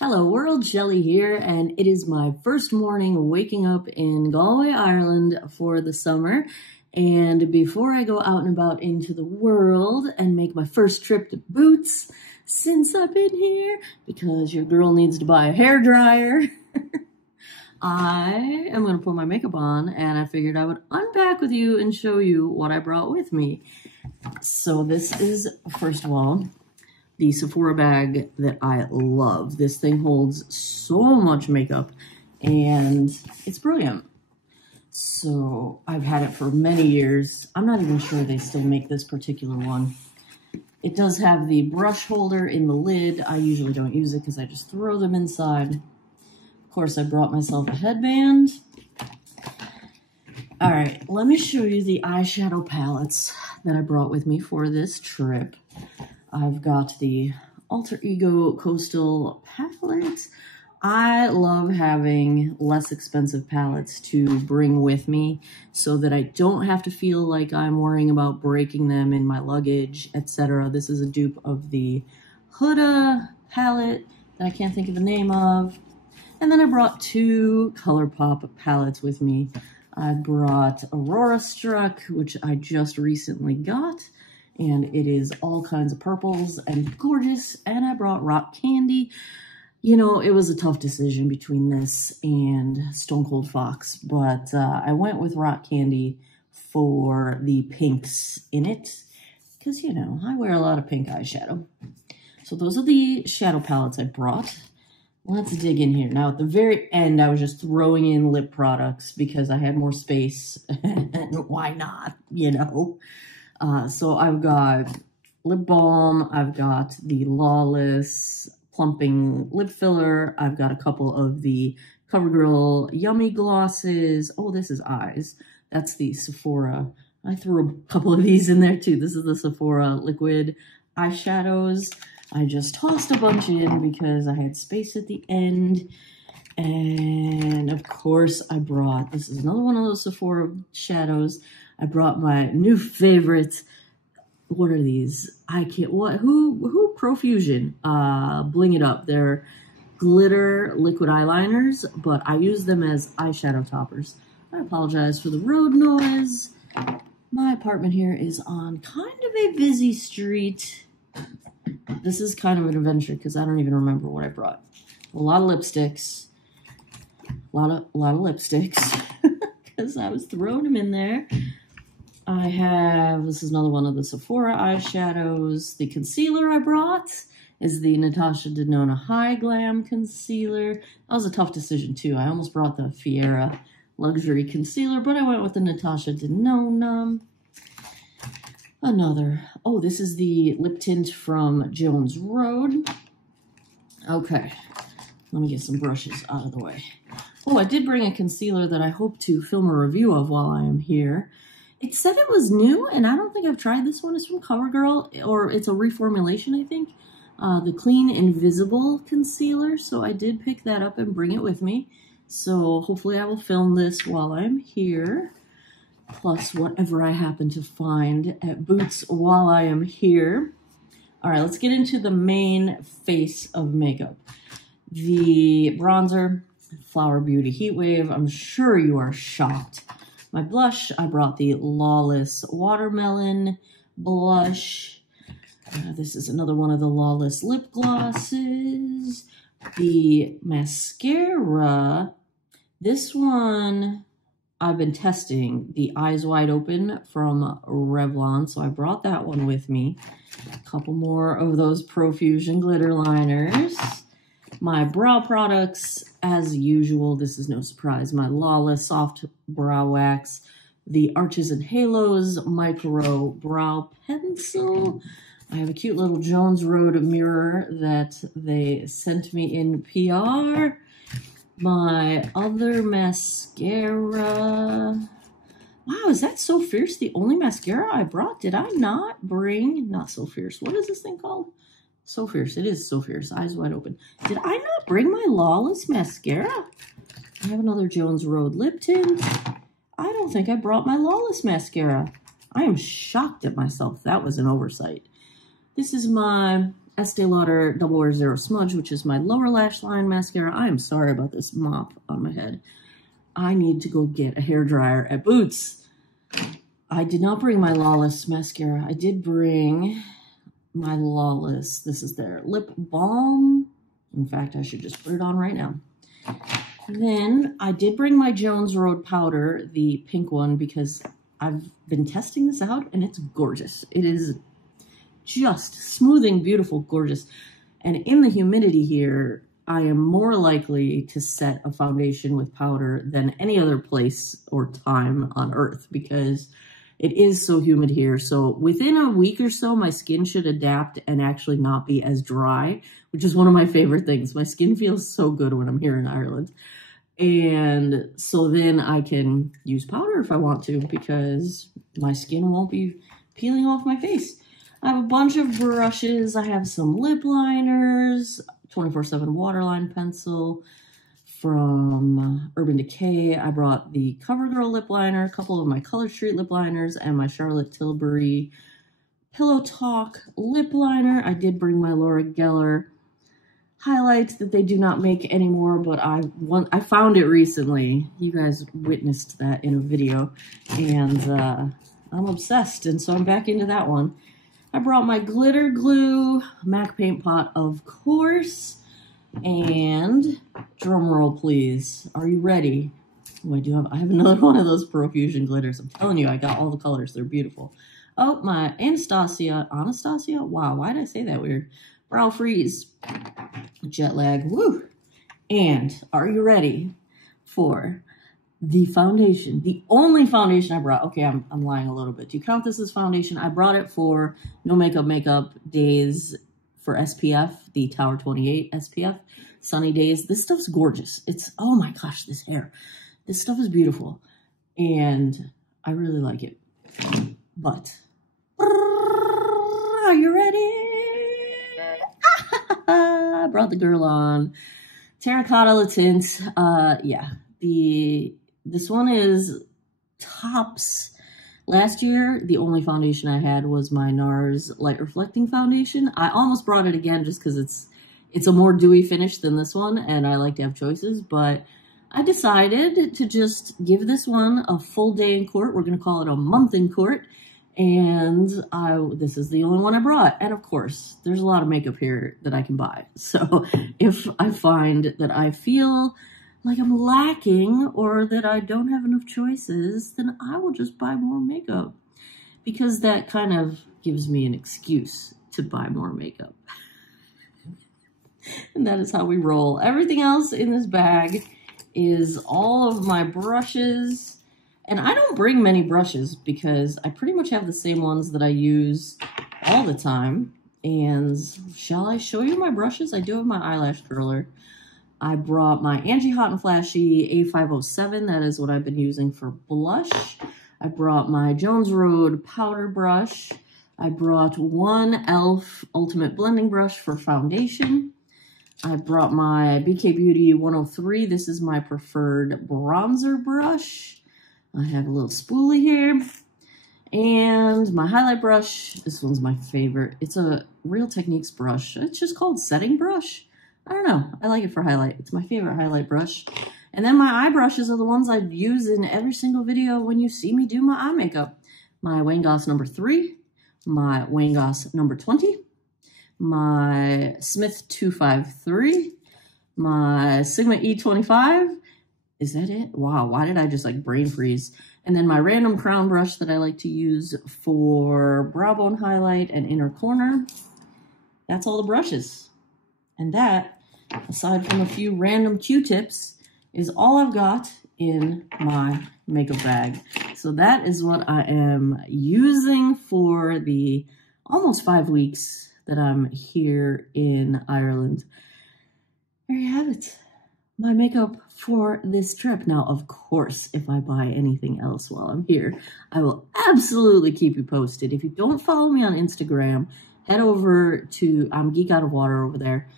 Hello world, Shelly here, and it is my first morning waking up in Galway, Ireland for the summer. And before I go out and about into the world and make my first trip to Boots since I've been here, because your girl needs to buy a hairdryer, I am going to put my makeup on, and I figured I would unpack with you and show you what I brought with me. So this is, first of all, the Sephora bag that I love. This thing holds so much makeup and it's brilliant. So I've had it for many years. I'm not even sure they still make this particular one. It does have the brush holder in the lid. I usually don't use it because I just throw them inside. Of course, I brought myself a headband. All right, let me show you the eyeshadow palettes that I brought with me for this trip. I've got the Alter Ego Coastal palette. I love having less expensive palettes to bring with me so that I don't have to feel like I'm worrying about breaking them in my luggage, etc. This is a dupe of the Huda palette that I can't think of the name of. And then I brought two ColourPop palettes with me. I brought Aurora Struck, which I just recently got, and it is all kinds of purples and gorgeous. And I brought Rock Candy. You know, it was a tough decision between this and Stone Cold Fox, but I went with Rock Candy for the pinks in it, because, you know, I wear a lot of pink eyeshadow. So those are the shadow palettes I brought. Let's dig in here. Now, at the very end, I was just throwing in lip products because I had more space, and why not, you know? So I've got lip balm, I've got the Lawless plumping lip filler, I've got a couple of the CoverGirl Yummy glosses. Oh, this is eyes. That's the Sephora. I threw a couple of these in there too. This is the Sephora liquid eyeshadows. I just tossed a bunch in because I had space at the end. And of course I brought, this is another one of those Sephora shadows. I brought my new favorite. What are these? I can't, what, who Profusion, Bling It Up. They're glitter liquid eyeliners, but I use them as eyeshadow toppers. I apologize for the road noise. My apartment here is on kind of a busy street. This is kind of an adventure because I don't even remember what I brought. A lot of lipsticks. A lot of lipsticks because I was throwing them in there. I have, this is another one of the Sephora eyeshadows. The concealer I brought is the Natasha Denona High Glam Concealer. That was a tough decision too. I almost brought the Fiera Luxury Concealer, but I went with the Natasha Denona. Another, oh, this is the lip tint from Jones Road. Okay, let me get some brushes out of the way. Oh, I did bring a concealer that I hope to film a review of while I am here. It said it was new, and I don't think I've tried this one. It's from CoverGirl, or it's a reformulation, I think. The Clean Invisible Concealer. So I did pick that up and bring it with me. So hopefully I will film this while I'm here. Plus whatever I happen to find at Boots while I am here. All right, let's get into the main face of makeup. The bronzer, Flower Beauty Heat Wave. I'm sure you are shocked. My blush, I brought the Lawless Watermelon blush. This is another one of the Lawless lip glosses. The mascara, this one I've been testing, the Eyes Wide Open from Revlon, so I brought that one with me. A couple more of those Profusion glitter liners. My brow products, as usual, this is no surprise, my Lawless Soft Brow Wax, the Arches and Halos Micro Brow Pencil. I have a cute little Jones Road mirror that they sent me in PR. My other mascara. Wow, is that So Fierce the only mascara I brought? Did I not bring, not So Fierce, what is this thing called? So Fierce, it is So Fierce, Eyes Wide Open. Did I not bring my Lawless mascara? I have another Jones Road lip tint. I don't think I brought my Lawless mascara. I am shocked at myself. That was an oversight. This is my Estee Lauder Double Wear Zero Smudge, which is my lower lash line mascara. I am sorry about this mop on my head. I need to go get a hairdryer at Boots. I did not bring my Lawless mascara. I did bring my Lawless. This is their lip balm. In fact, I should just put it on right now. Then I did bring my Jones Road powder, the pink one, because I've been testing this out and it's gorgeous. It is just smoothing, beautiful, gorgeous. And in the humidity here, I am more likely to set a foundation with powder than any other place or time on earth because it is so humid here. So within a week or so, my skin should adapt and actually not be as dry, which is one of my favorite things. My skin feels so good when I'm here in Ireland. And so then I can use powder if I want to because my skin won't be peeling off my face. I have a bunch of brushes. I have some lip liners, 24/7 waterline pencil from Urban Decay. I brought the CoverGirl lip liner, a couple of my Color Street lip liners, and my Charlotte Tilbury Pillow Talk lip liner. I did bring my Laura Geller highlight that they do not make anymore, but I found it recently. You guys witnessed that in a video, and I'm obsessed, and so I'm back into that one. I brought my glitter glue, MAC paint pot, of course, and drum roll, please. Are you ready? Oh, I have another one of those Profusion glitters. I'm telling you, I got all the colors. They're beautiful. Oh, my Anastasia? Wow, why did I say that weird? Brow Freeze, jet lag, woo. And are you ready for the foundation, the only foundation I brought? Okay, I'm lying a little bit. Do you count this as foundation? I brought it for no makeup days for SPF, the Tower 28 SPF, sunny days. This stuff's gorgeous. Oh my gosh, this hair. This stuff is beautiful, and I really like it. But, are you ready? I brought the girl on. Terracotta Le Tint. Yeah, this one is tops. Last year, the only foundation I had was my NARS Light Reflecting Foundation. I almost brought it again just because it's a more dewy finish than this one, and I like to have choices, but I decided to just give this one a full day in court. We're going to call it a month in court, and this is the only one I brought. And of course, there's a lot of makeup here that I can buy. So if I find that I feel like I'm lacking or that I don't have enough choices, then I will just buy more makeup because that kind of gives me an excuse to buy more makeup. And that is how we roll. Everything else in this bag is all of my brushes. And I don't bring many brushes because I pretty much have the same ones that I use all the time. And shall I show you my brushes? I do have my eyelash curler. I brought my Angie Hot and Flashy A507. That is what I've been using for blush. I brought my Jones Road powder brush. I brought one e.l.f. Ultimate Blending Brush for foundation. I brought my BK Beauty 103. This is my preferred bronzer brush. I have a little spoolie here. And my highlight brush. This one's my favorite. It's a Real Techniques brush. It's just called Setting Brush. I don't know. I like it for highlight. It's my favorite highlight brush. And then my eye brushes are the ones I use in every single video when you see me do my eye makeup. My Wayne Goss number 3, my Wayne Goss number 20, my Smith 253, my Sigma E25. Is that it? Wow, why did I just like brain freeze? And then my random crown brush that I like to use for brow bone highlight and inner corner. That's all the brushes. And that, aside from a few random Q-tips, is all I've got in my makeup bag. So that is what I am using for the almost 5 weeks that I'm here in Ireland. There you have it. My makeup for this trip. Now, of course, if I buy anything else while I'm here, I will absolutely keep you posted. If you don't follow me on Instagram, head over to, I'm Geek Out of Water over there.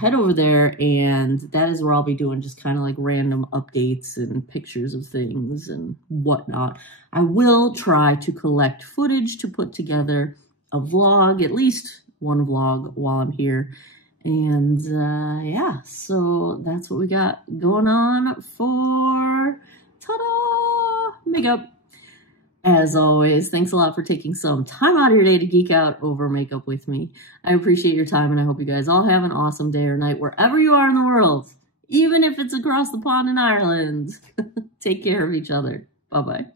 Head over there, and that is where I'll be doing just kind of like random updates and pictures of things and whatnot. I will try to collect footage to put together a vlog, at least one vlog while I'm here. And yeah, so that's what we got going on for ta-da! Makeup. As always, thanks a lot for taking some time out of your day to geek out over makeup with me. I appreciate your time, and I hope you guys all have an awesome day or night wherever you are in the world, even if it's across the pond in Ireland. Take care of each other. Bye-bye.